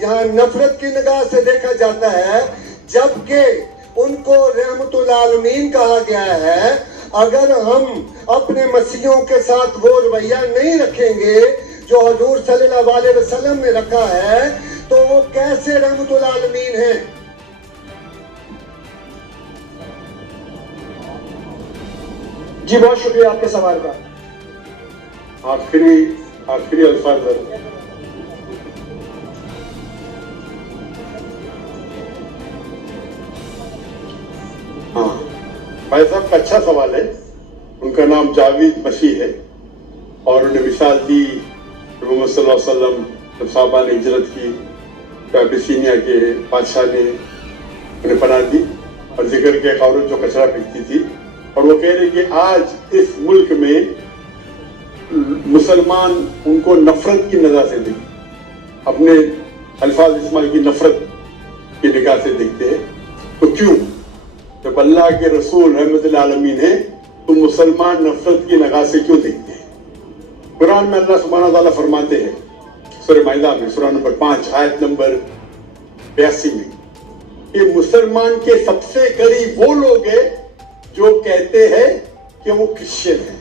یہاں نفرت کی نگاہ سے دیکھا جاتا ہے، جبکہ ان کو رحمت العالمین کہا گیا ہے. اگر ہم اپنے مسیحوں کے ساتھ وہ رویہ نہیں رکھیں گے جو حضور صلی اللہ علیہ وسلم نے رکھا ہے تو وہ کیسے رحمت العالمین ہیں؟ جی بہت شکریہ آپ کے سوال کا. آخری الفاظ ہاں بھائی صاحب کا اچھا سوال ہے. ان کا نام جاوید مسیح ہے اور انہیں مثال دی محمد صلی اللہ علیہ وسلم جب صحابہ نے ہجرت کی تو ابیسینیا کے بادشاہ نے انہیں پناہ دی اور ذکر کے ایک عورت جو کچرا پھینکتی تھی اور وہ کہہ رہے کہ آج اس ملک میں مسلمان ان کو نفرت کی نظر سے دیکھتے، اپنے الفاظ استعمال کی نفرت کی نگاہ سے دیکھتے ہیں. تو کیوں جب اللہ کے رسول رحمت العالمین ہیں تو مسلمان نفرت کی نگاہ سے کیوں دیکھتے ہیں؟ قرآن میں اللہ سبحانہ تعالیٰ فرماتے ہیں سورہ مائدہ میں سورہ نمبر 5 آیت نمبر 82 میں کہ مسلمان کے سب سے قریب وہ لوگ ہیں جو کہتے ہیں کہ وہ کرسچن ہیں.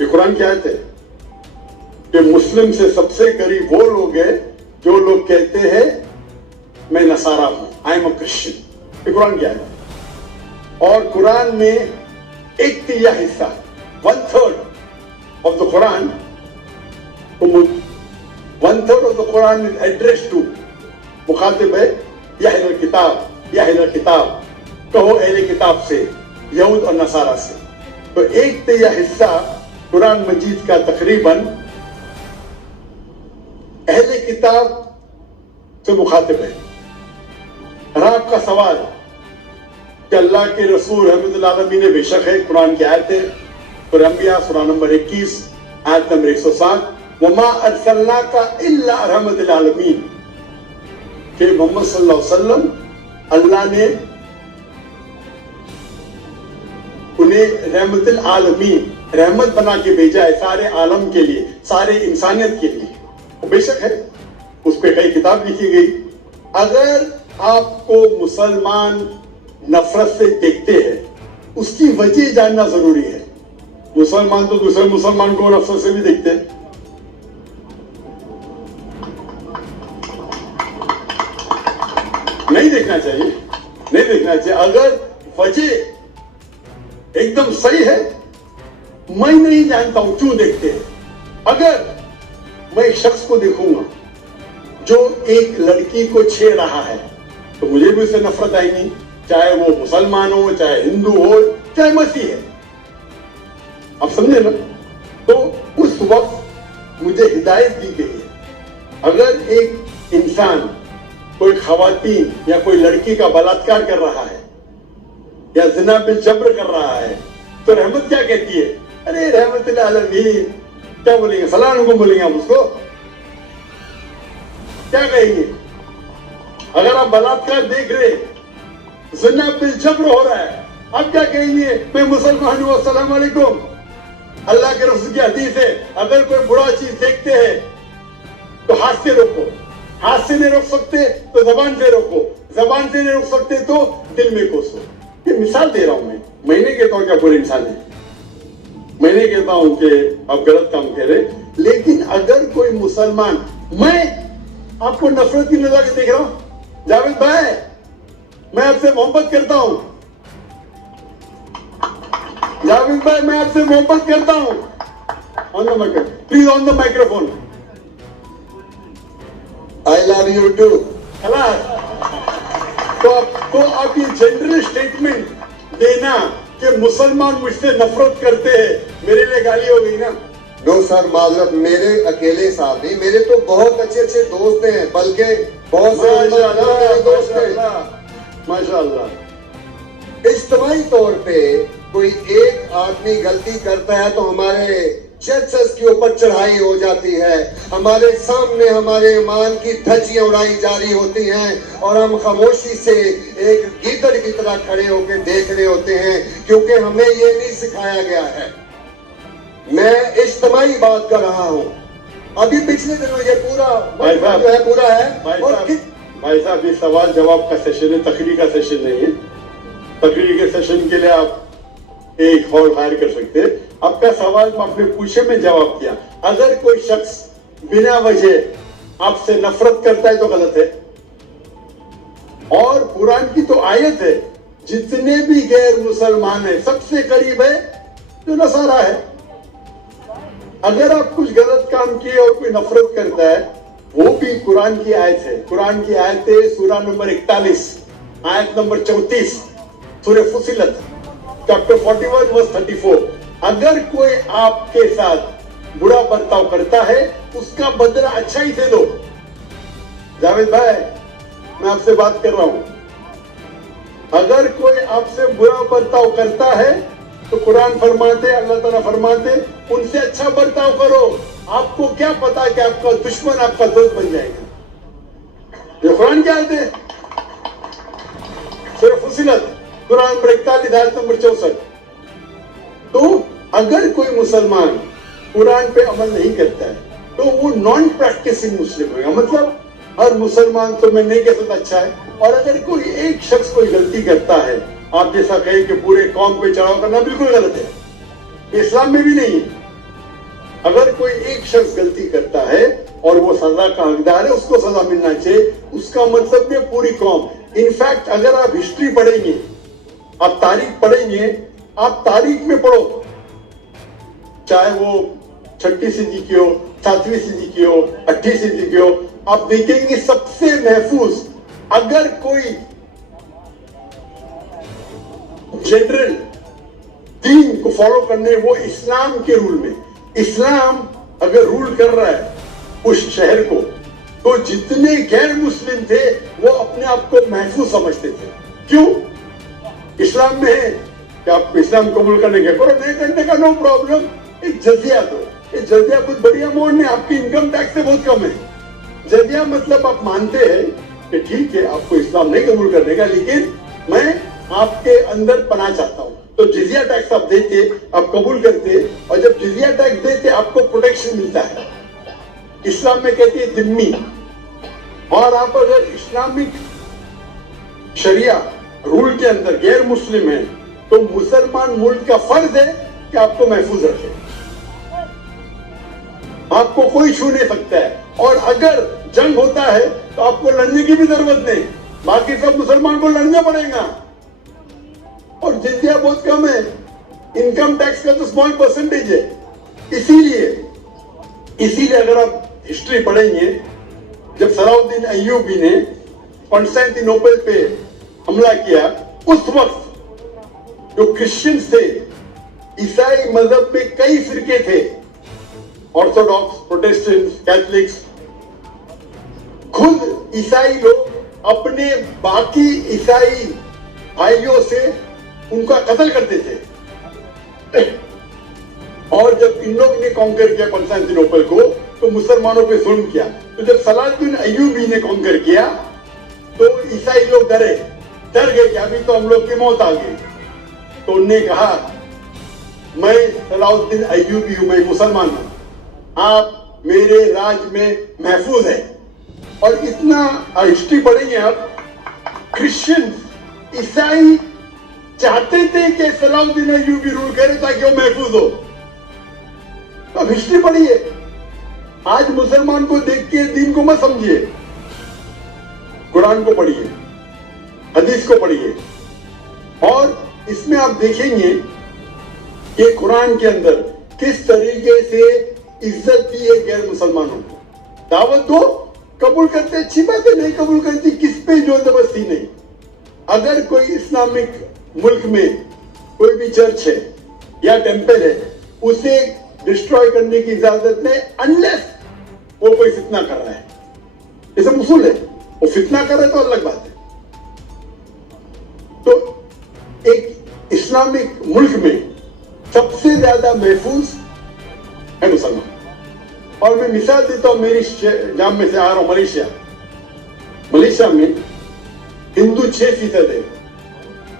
یہ قرآن کی آیت ہے کہ مسلم سے سب سے قریب وہ لوگ ہیں جو لوگ کہتے ہیں میں نصارہ ہوں، آئی ایم اے کرسچن. یہ قرآن کی آیت ہے. اور قرآن میں ایک تیہ حصہ 1/3 of the Quran, 1/3 of the Quran is addressed to مخاطب ہے یا اہل کتاب کہو اہل کتاب سے، یہود اور نصارہ سے. تو ایک تیہ حصہ قرآن مجید کا تقریباً اہل کتاب سے مخاطب ہے. اور آپ کا سوال کہ اللہ کے رسول رحمت اللہ علیہ نے بے شک ہے، قرآن کی آیت ہے سورہ انبیاء سورہ نمبر 21 آیت نمبر 107 وما ارسلناک الا رحمت العالمین، کہ محمد صلی اللہ علیہ وسلم اللہ نے انہیں رحمت العالمین رحمت بنا کے بھیجا ہے سارے عالم کے لیے، سارے انسانیت کے لیے. بے شک ہے اس پہ کئی کتاب لکھی گئی. اگر آپ کو مسلمان نفرت سے دیکھتے ہیں اس کی وجہ جاننا ضروری ہے. مسلمان تو دوسرے مسلمان کو نفرت سے بھی دیکھتے ہیں. نہیں دیکھنا چاہیے. اگر وجہ ایک دم صحیح ہے میں نہیں جانتا ہوں کیوں دیکھتے ہیں. اگر میں ایک شخص کو دیکھوں گا جو ایک لڑکی کو چھیڑ رہا ہے تو مجھے بھی اس سے نفرت آئے گی، چاہے وہ مسلمان ہو، چاہے ہندو ہو، چاہے مسیح ہے. آپ سمجھے نا؟ تو اس وقت مجھے ہدایت دی گئی ہے اگر ایک انسان کوئی خواتین یا کوئی لڑکی کا بلاತ್ಕಾರ کر رہا ہے یا زنا بالجبر کر رہا ہے تو رحمت کیا کہتی ہے؟ ارے رحمت العالمین. کیا بولیں گے؟ فلاں کو بولیں گے ہم اس کو کیا کہیں گے؟ اگر آپ بلاತ್ಕಾರ دیکھ رہے زنا بالجبر ہو رہا ہے اب کیا کہیں گے؟ میں مسلمان ہوں، السلام علیکم. اللہ کے رسول کی حدیث ہے اگر کوئی برا چیز دیکھتے ہیں تو ہاتھ سے روکو، ہاتھ سے نہیں روک سکتے تو زبان سے روکو، زبان سے نہیں روک سکتے تو دل میں کوسو. یہ مثال دے رہا ہوں میں نہیں کہتا ہوں کہ آپ برے انسان ہیں، میں نہیں کہتا ہوں کہ آپ غلط کام کہہ رہے، لیکن اگر کوئی مسلمان، میں آپ کو نفرت کی نظر سے دیکھ رہا ہوں جاوید بھائی میں آپ سے محبت کرتا ہوں، جاوید بھائی میں آپ سے محبت کرتا ہوں. Please on the microphone. I love you too. تو آپ یہ جنرل اسٹیٹمنٹ دینا کہ مسلمان مجھ سے نفرت کرتے ہیں میرے لیے گالی ہو گئی نا؟ نو سر، معذرت، میرے اکیلے صاحب نہیں، میرے تو بہت اچھے دوست ہیں، بلکہ بہت سے دوست ہیں. माशाअल्लाह। इज्तिमाई तौर पे कोई एक आदमी गलती करता है तो हमारे चर्चेस के ऊपर चढ़ाई हो जाती है, हमारे सामने हमारे ईमान की धज्जियां उड़ाई जा रही होती हैं और हम खामोशी से एक गीदड़ की तरह खड़े होकर देख रहे होते हैं, क्योंकि हमें ये नहीं सिखाया गया है। मैं इज्तिमाई बात कर रहा हूँ। अभी पिछले दिनों ये पूरा जो है पूरा है। भाई साहब ये सवाल जवाब का सेशन है, तकरीर का सेशन नहीं है। तकरीर के सेशन के लिए आप एक हॉल हायर कर सकते हैं। आपका सवाल आपने पूछे, में जवाब दिया। अगर कोई शख्स बिना वजह आपसे नफरत करता है तो गलत है। और कुरान की तो आयत है, जितने भी गैर मुसलमान है सबसे करीब है जो नसारा है। अगर आप कुछ गलत काम किए और कोई नफरत करता है, वो भी कुरान की आयत है। कुरान की आयत है सूरा नंबर 41 आयत नंबर 34 सूरह फुसिलत चैप्टर 41 वर्स 34। अगर कोई आपके साथ बुरा बर्ताव करता है उसका बदला अच्छा ही दे दो। जावेद भाई मैं आपसे बात कर रहा हूं। अगर कोई आपसे बुरा बर्ताव करता है तो कुरान फरमाते, अल्लाह ताला फरमाते, उनसे अच्छा बर्ताव करो। आपको क्या पता कि आपका दुश्मन आपका दोस्त बन जाएगा। ये कुरान क्या है? सूरह फुसिलत कुरान नंबर 41 आयत नंबर 64। तो अगर कोई मुसलमान कुरान पे अमल नहीं करता है तो वो नॉन प्रैक्टिसिंग मुस्लिम होगा। मतलब हर मुसलमान तो मैं नहीं कह सकता अच्छा है। और अगर कोई एक शख्स कोई गलती करता है, आप जैसा कहें कि पूरे कौम पे चढ़ाव करना बिल्कुल गलत है, इस्लाम में भी नहीं है। अगर कोई एक शख्स गलती करता है और वो सजा का हकदार है, उसको सजा मिलना चाहिए। उसका मतलब है पूरी कौम। इनफैक्ट अगर आप हिस्ट्री पढ़ेंगे, आप तारीख पढ़ेंगे, आप तारीख में पढ़ो, चाहे वो 6वीं सदी की हो, 7वीं सदी की हो, 8वीं सदी की हो, आप देखेंगे सबसे महफूज अगर कोई जनरल दीन को फॉलो करने, वो इस्लाम के रूल में, इस्लाम अगर रूल कर रहा है उस शहर को, तो जितने गैर मुस्लिम थे वो अपने आप को महफूज समझते थे। क्यों? इस्लाम में है कि आप इस्लाम कबूल करने के करो, नहीं करने का नो प्रॉब्लम, एक जजिया दो। ये जजिया कुछ बड़ी अमाउंट नहीं, आपकी इनकम टैक्स से बहुत कम है। जजिया मतलब आप मानते हैं कि ठीक है आपको इस्लाम नहीं कबूल करने का, लेकिन मैं आपके अंदर पना चाहता हूं, तो जिजिया टैक्स आप देते, आप कबूल करते, और जब जिजिया टैक्स देते आपको प्रोटेक्शन मिलता है। इस्लाम में कहते हैं जिम्मी। और आप अगर इस्लामिक शरिया रूल के अंदर गैर मुस्लिम है तो मुसलमान मुल्क का फर्ज है कि आपको महफूज रखे, आपको कोई छू नहीं सकता है। और अगर जंग होता है तो आपको लड़ने की भी जरूरत नहीं, बाकी सब मुसलमान को लड़ना पड़ेगा। और जिजिया बहुत कम है, इनकम टैक्स का तो स्मॉल परसेंटेज है। इसीलिए अगर आप हिस्ट्री पढ़ेंगे, जब सलाउद्दीन अय्यूबी ने कॉन्स्टेंटिनोपल पे हमला किया, उस वक्त जो क्रिश्चियंस थे, ईसाई मजहब में कई फिरके थे, ऑर्थोडॉक्स, प्रोटेस्टेंट, कैथलिक्स, खुद ईसाई लोग अपने बाकी ईसाई भाइयों से उनका कत्ल करते थे। और जब इन लोग ने कॉन्कर किया कॉन्स्टेंटिनोपल को तो मुसलमानों पे जुल्म किया। तो जब सलाउद्दीन अय्यूबी ने कॉन्कर किया तो ईसाई लोग डर गए कि अभी तो हम लोग की मौत आ गई। तो उन्होंने कहा मैं सलाउद्दीन अय्यूबी हूं, मैं मुसलमान हूं, आप मेरे राज में महफूज है। और इतना हिस्ट्री पढ़ेंगे आप, क्रिश्चियन ईसाई चाहते थे कि सलाउद्दीन अय्यूबी रूल करे ताकि वो महफूज हो। तो अब हिस्ट्री पढ़िए। आज मुसलमान को देख के दीन को मत समझिए, कुरान को पढ़िए, हदीस को पढ़िए। और इसमें आप देखेंगे कि कुरान के अंदर किस तरीके से इज्जत दी है गैर मुसलमानों को। दावत दो, कबूल करते अच्छी बात है, नहीं कबूल करती किस पे जोर जबरदस्ती नहीं। अगर कोई इस्लामिक मुल्क में कोई भी चर्च है या टेंपल है, उसे डिस्ट्रॉय करने की इजाजत नहीं, अनलेस वो कोई फितना कर रहा है। ऐसा उसूल है। वो फितना कर रहा है तो अलग बात है। इस्लामिक मुल्क में सबसे ज्यादा महफूज है मुसलमान। और मैं मिसाल देता हूं, मेरी जहां में से आ रहा हूं मलेशिया में हिंदू 6% है,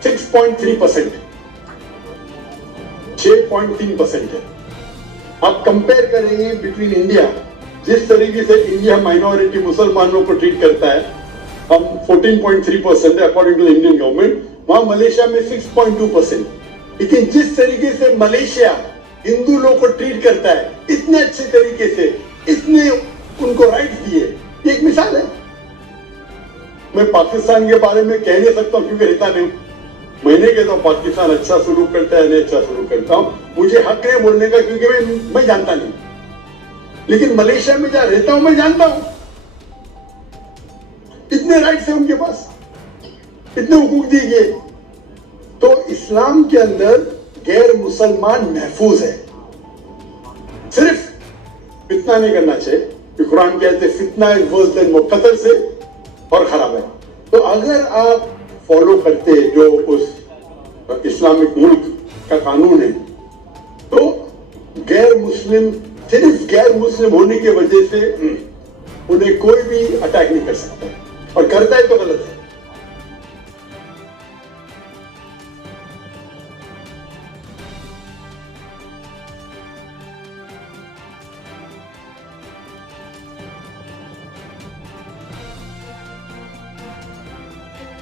6.3%, 6.3% है। आप कंपेयर करेंगे बिटवीन इंडिया, जिस तरीके से इंडिया माइनॉरिटी मुसलमानों को ट्रीट करता है, हम 14.3% है अकॉर्डिंग टू इंडियन गवर्नमेंट, वहां मलेशिया में 6.2%। लेकिन जिस तरीके से मलेशिया हिंदू लोग को ट्रीट करता है, इतने अच्छे तरीके से, इतने उनको राइट्स दिए, एक मिसाल है। मैं पाकिस्तान के बारे में कह नहीं सकता क्योंकि रहता नहीं, मैंने कहता हूं पाकिस्तान अच्छा शुरू करता है, नहीं अच्छा शुरू करता हूं, मुझे हक नहीं बोलने का क्योंकि मैं जानता नहीं। लेकिन मलेशिया में जहां रहता हूं मैं जानता हूं, इतने राइट्स हैं उनके पास, इतने हुकूक दिए गए। तो इस्लाम के अंदर गैर मुसलमान महफूज है। सिर्फ फितना नहीं करना चाहिए, कि कुरान कहते फितना इज वर्स देन वो कत्ल से और खराब है। तो अगर आप फॉलो करते जो उस इस्लामिक मुल्क का कानून है, तो गैर मुस्लिम, सिर्फ गैर मुस्लिम होने की वजह से उन्हें कोई भी अटैक नहीं कर सकता, और करता है तो गलत है।